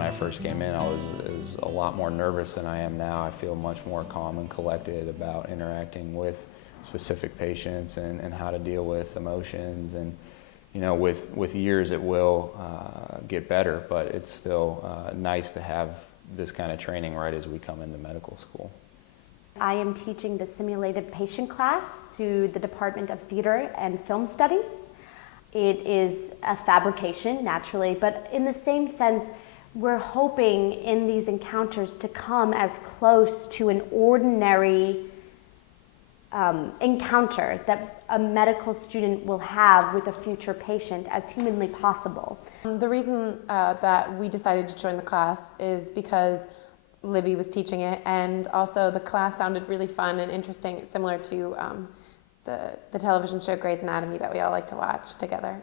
When I first came in, I was a lot more nervous than I am now. I feel much more calm and collected about interacting with specific patients and how to deal with emotions. And you know, with years it will get better, but it's still nice to have this kind of training right as we come into medical school. I am teaching the simulated patient class through the Department of Theater and Film Studies. It is a fabrication, naturally, but in the same sense, we're hoping in these encounters to come as close to an ordinary encounter that a medical student will have with a future patient as humanly possible. The reason that we decided to join the class is because Libby was teaching it, and also the class sounded really fun and interesting, similar to the television show Grey's Anatomy that we all like to watch together.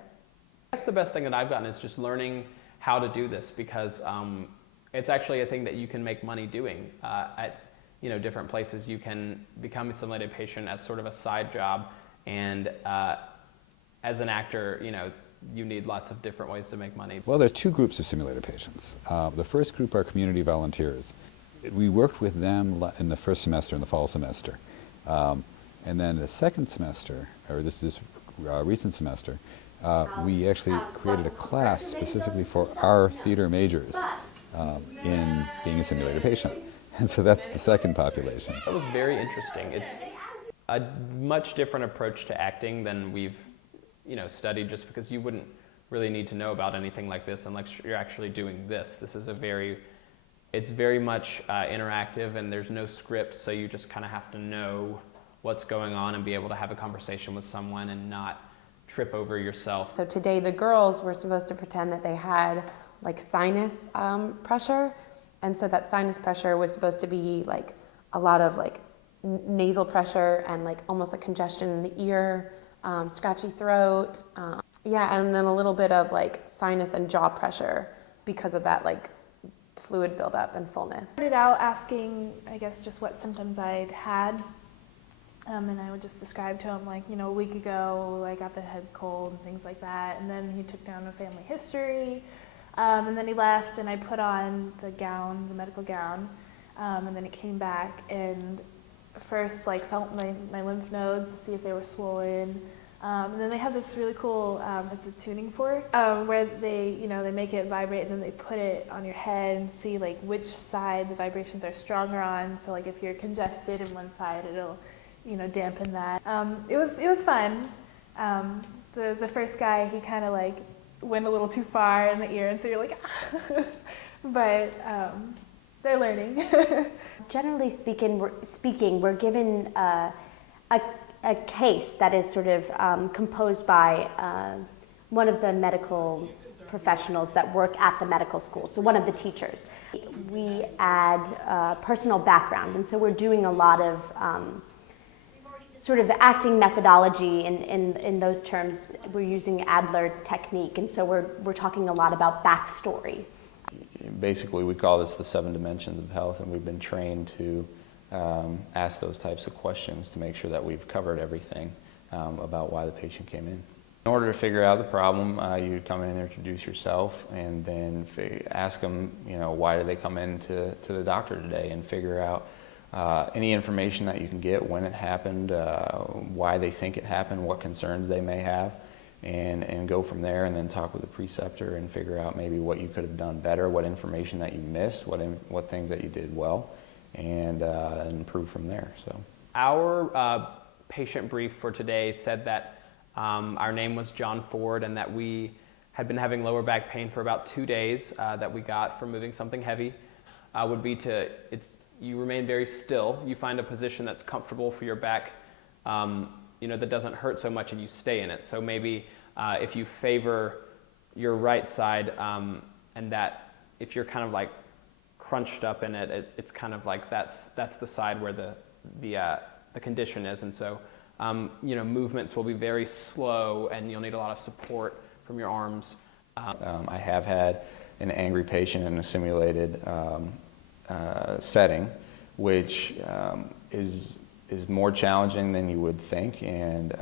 That's the best thing that I've gotten, is just learning how to do this, because it's actually a thing that you can make money doing at different places. You can become a simulated patient as sort of a side job, and as an actor, you need lots of different ways to make money. Well, there are two groups of simulated patients. The first group are community volunteers. We worked with them in the first semester, in the fall semester. And then the second semester, or this recent semester, we actually created a class specifically for our theater majors in being a simulated patient. And so that's the second population. That was very interesting. It's a much different approach to acting than we've studied, just because you wouldn't really need to know about anything like this unless you're actually doing this. This is it's very much interactive, and there's no script, so you just kind of have to know what's going on and be able to have a conversation with someone and not trip over yourself. So today the girls were supposed to pretend that they had like sinus pressure, and so that sinus pressure was supposed to be like a lot of like nasal pressure and like almost like congestion in the ear, scratchy throat, and then a little bit of like sinus and jaw pressure because of that like fluid buildup and fullness. I started out asking, I guess, just what symptoms I'd had, and I would just describe to him, like, a week ago I got the head cold and things like that, and then he took down a family history, and then he left, and I put on the gown, the medical gown, and then it came back, and first felt my lymph nodes to see if they were swollen. And then they have this really cool, it's a tuning fork, where they make it vibrate, and then they put it on your head and see which side the vibrations are stronger on. So if you're congested in one side, it'll dampen that. It was fun. The first guy, he kind of went a little too far in the ear, and so you're like, ah. But they're learning. Generally speaking, we're given a case that is sort of composed by one of the medical professionals that work at the medical school, so one of the teachers. We add personal background, and so we're doing a lot of sort of acting methodology in those terms. We're using Adler technique, and so we're talking a lot about backstory. Basically, we call this the 7 dimensions of health, and we've been trained to ask those types of questions to make sure that we've covered everything about why the patient came in. In order to figure out the problem, you come in and introduce yourself, and then ask them, why did they come in to the doctor today, and figure out any information that you can get, when it happened, why they think it happened, what concerns they may have, and go from there, and then talk with the preceptor and figure out maybe what you could have done better, what information that you missed, what things that you did well, and improve from there. So our patient brief for today said that our name was John Ford, and that we had been having lower back pain for about 2 days that we got from moving something heavy. Would be you remain very still. You find a position that's comfortable for your back, that doesn't hurt so much, and you stay in it. So maybe if you favor your right side, and that if you're kind of crunched up in it, it's kind of that's the side where the condition is, and so movements will be very slow, and you'll need a lot of support from your arms. I have had an angry patient in a simulated setting, which is more challenging than you would think, and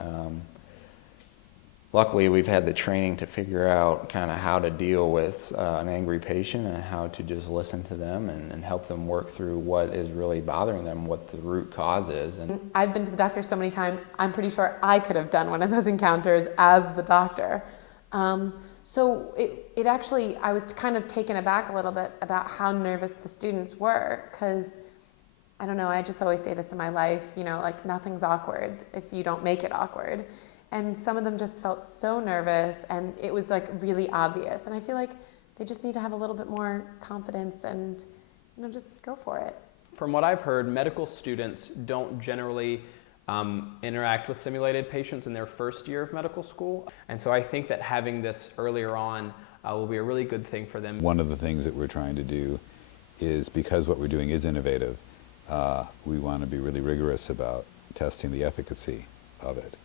luckily we've had the training to figure out kind of how to deal with an angry patient and how to just listen to them and help them work through what is really bothering them, what the root cause is. And I've been to the doctor so many times, I'm pretty sure I could have done one of those encounters as the doctor. So it actually, I was kind of taken aback a little bit about how nervous the students were, because I don't know, I just always say this in my life, you know, like nothing's awkward if you don't make it awkward. And some of them just felt so nervous, and it was like really obvious. And I feel like they just need to have a little bit more confidence and, you know, just go for it. From what I've heard, medical students don't generally interact with simulated patients in their first year of medical school. And so I think that having this earlier on will be a really good thing for them. One of the things that we're trying to do is, because what we're doing is innovative, we want to be really rigorous about testing the efficacy of it.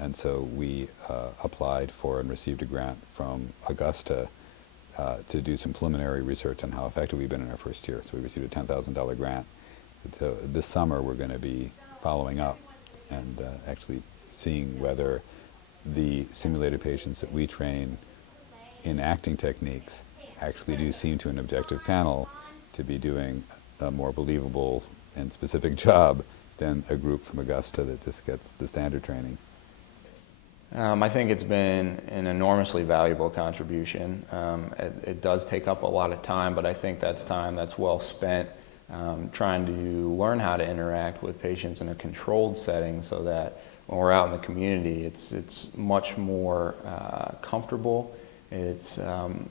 And so we applied for and received a grant from Augusta to do some preliminary research on how effective we've been in our first year. So we received a $10,000 grant. So this summer we're going to be following up and actually seeing whether the simulated patients that we train in acting techniques actually do seem to an objective panel to be doing a more believable and specific job than a group from Augusta that just gets the standard training. I think it's been an enormously valuable contribution. It does take up a lot of time, but I think that's time that's well spent trying to learn how to interact with patients in a controlled setting, so that when we're out in the community, it's much more comfortable. It's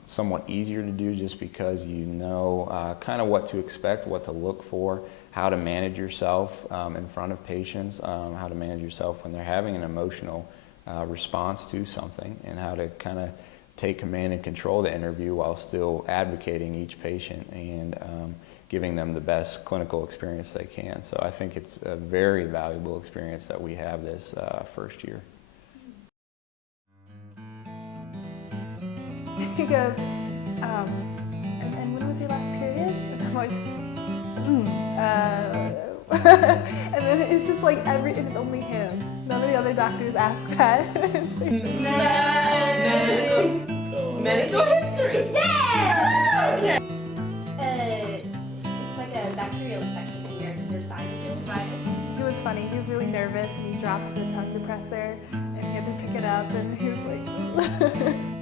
somewhat easier to do just because you know kind of what to expect, what to look for, how to manage yourself in front of patients, how to manage yourself when they're having an emotional response to something, and how to kind of take command and control the interview while still advocating each patient and giving them the best clinical experience they can. So I think it's a very valuable experience that we have this first year. He goes, and when was your last period? And I'm like, and then it's just like it's only him. None of the other doctors ask that. It's like, Medical history. Yeah. Okay. It's like a bacterial infection in your sinuses. he was funny. He was really nervous, and he dropped the tongue depressor, and he had to pick it up, and he was like.